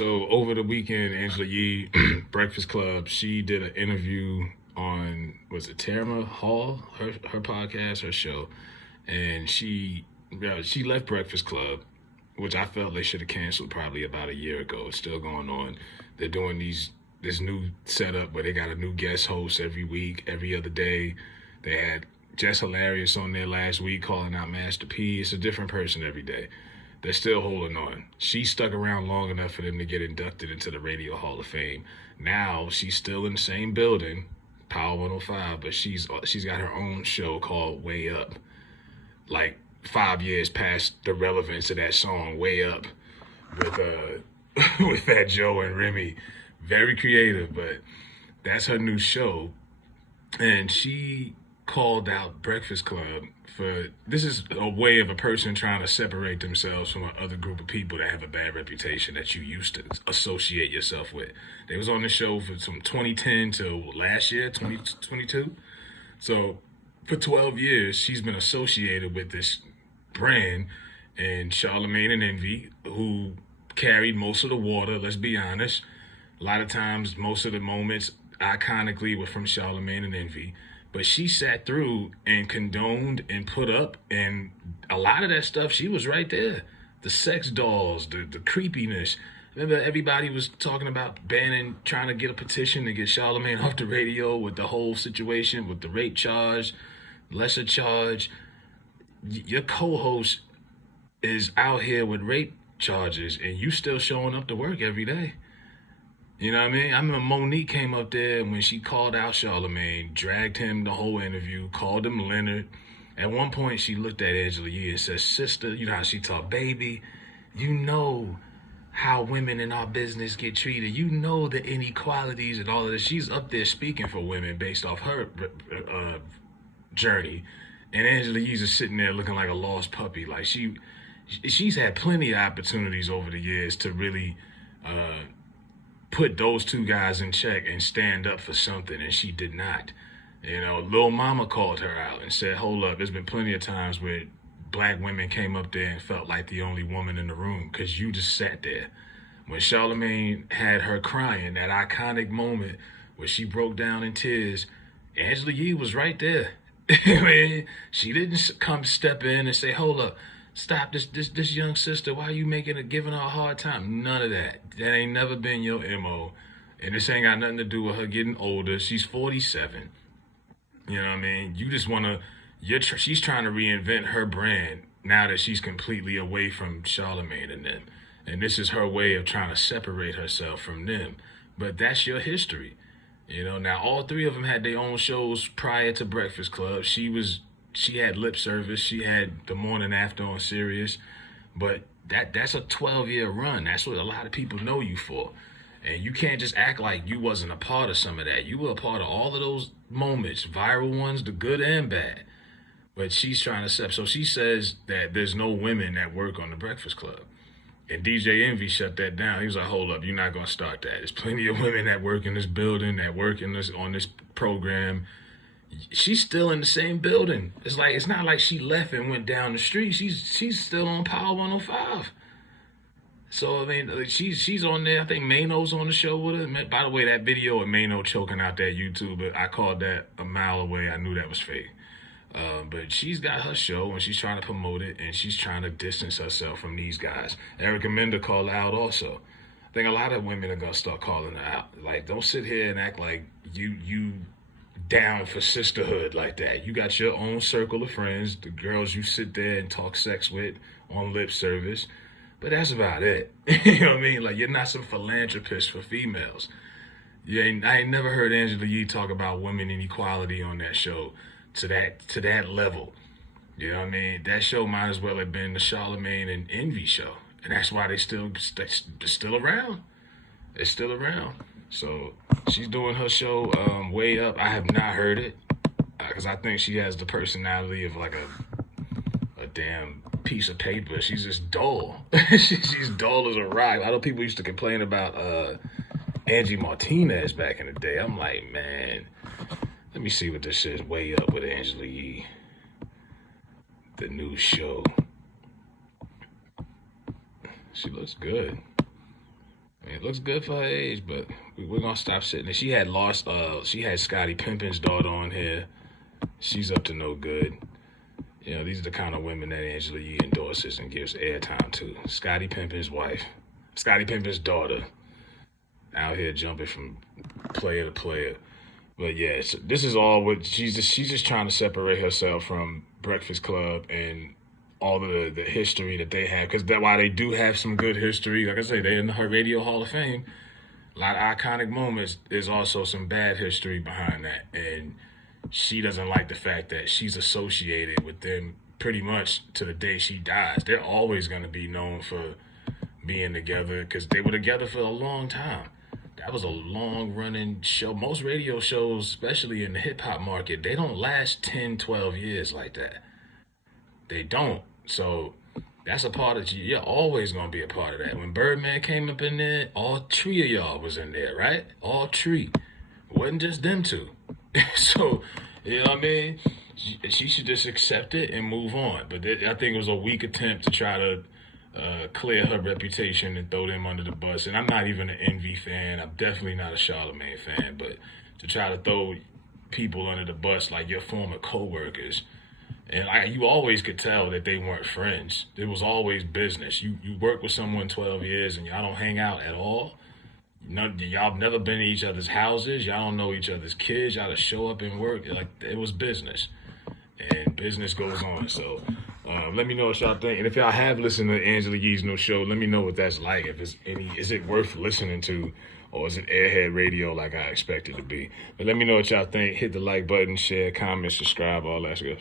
So over the weekend, Angela Yee, Breakfast Club, she did an interview on, was it Tamara Hall, her podcast, her show, and she left Breakfast Club, which I felt they should have canceled probably about a year ago. It's still going on. They're doing this new setup where they got a new guest host every week, every other day. They had Jess Hilarious on there last week calling out Master P. It's a different person every day. They're still holding on. She stuck around long enough for them to get inducted into the Radio Hall of Fame. Now she's still in the same building, Power 105, but she's got her own show called Way Up. Like 5 years past the relevance of that song, Way Up, with with Fat Joe and Remy. Very creative, but that's her new show. And she called out Breakfast Club for, this is a way of a person trying to separate themselves from another group of people that have a bad reputation that you used to associate yourself with. They was on the show from 2010 to last year, 2022. So for 12 years, she's been associated with this brand and Charlamagne and Envy, who carried most of the water, let's be honest. A lot of times, most of the moments, iconically, were from Charlamagne and Envy. But she sat through and condoned and put up, and a lot of that stuff, she was right there. The sex dolls, the creepiness. Remember, everybody was talking about trying to get a petition to get Charlamagne off the radio with the whole situation, with the rape charge, lesser charge. Your co-host is out here with rape charges, and you still showing up to work every day. You know what I mean? I remember Monique came up there when she called out Charlamagne, dragged him the whole interview, called him Leonard. At one point, she looked at Angela Yee and said, "Sister," you know how she talk, "baby, you know how women in our business get treated. You know the inequalities and all of this." She's up there speaking for women based off her journey. And Angela Yee's just sitting there looking like a lost puppy. Like she's had plenty of opportunities over the years to really put those two guys in check and stand up for something, and she did not. You know, Lil Mama called her out and said, "Hold up, there's been plenty of times where black women came up there and felt like the only woman in the room because you just sat there." When Charlamagne had her crying, that iconic moment where she broke down in tears, Angela Yee was right there. I mean, she didn't come step in and say, "Hold up, stop this young sister. Why are you giving her a hard time?" None of that. That ain't never been your MO. And this ain't got nothing to do with her getting older. She's 47. You know what I mean? You just want to, she's trying to reinvent her brand now that she's completely away from Charlamagne and them. And this is her way of trying to separate herself from them. But that's your history. You know, now all three of them had their own shows prior to Breakfast Club. She had Lip Service. She had The Morning After on Sirius. But that's a 12-year run. That's what a lot of people know you for. And you can't just act like you wasn't a part of some of that. You were a part of all of those moments, viral ones, the good and bad. But she's trying to step. So she says that there's no women that work on the Breakfast Club. And DJ Envy shut that down. He was like, "Hold up, you're not going to start that. There's plenty of women that work in this building, that work on this program." She's still in the same building. It's not like she left and went down the street. She's still on Power 105. So I mean, she's on there. I think Mano's on the show with her. By the way, that video of Mano choking out that YouTuber, I called that a mile away. I knew that was fake. But she's got her show and she's trying to promote it, and she's trying to distance herself from these guys. Erica Mender called her out also. I think a lot of women are gonna start calling her out. Like, don't sit here and act like you down for sisterhood like that. You got your own circle of friends, the girls you sit there and talk sex with on Lip Service, but that's about it. You know what I mean? Like, you're not some philanthropist for females. I ain't never heard Angela Yee talk about women inequality on that show to that level. You know what I mean? That show might as well have been the Charlamagne and Envy show, and that's why they're still around. They're still around. So she's doing her show, Way Up. I have not heard it because I think she has the personality of like a damn piece of paper. She's just dull. She's dull as a rock. I know people used to complain about Angie Martinez back in the day. I'm like, man, let me see what this shit is. Way Up with Angela Yee. The new show. She looks good. It looks good for her age, but we're gonna stop sitting there. She had Scottie Pippen's daughter on here. She's up to no good. You know, these are the kind of women that Angela Yee endorses and gives airtime to. Scottie Pippen's wife, Scottie Pippen's daughter, out here jumping from player to player. But yeah, this is all what she's just trying to separate herself from Breakfast Club and all of the history that they have. Because while they do have some good history, like I say, they're in the Radio Hall of Fame. A lot of iconic moments. There's also some bad history behind that, and she doesn't like the fact that she's associated with them pretty much to the day she dies. They're always going to be known for being together because they were together for a long time. That was a long running show. Most radio shows, especially in the hip hop market, they don't last 10, 12 years like that. They don't. So that's a part of you. You're always going to be a part of that. When Birdman came up in there, all three of y'all was in there, right? All three. It wasn't just them two. So, you know what I mean? She should just accept it and move on. But I think it was a weak attempt to try to clear her reputation and throw them under the bus. And I'm not even an Envy fan. I'm definitely not a Charlamagne fan. But to try to throw people under the bus like your former co-workers, and you always could tell that they weren't friends. It was always business. You work with someone 12 years and y'all don't hang out at all. Y'all never been to each other's houses. Y'all don't know each other's kids. Y'all just show up and work. Like, it was business. And business goes on. So let me know what y'all think. And if y'all have listened to Angela Yee's new show, let me know what that's like. If it's is it worth listening to, or is it airhead radio like I expect it to be? But let me know what y'all think. Hit the like button, share, comment, subscribe, all that stuff.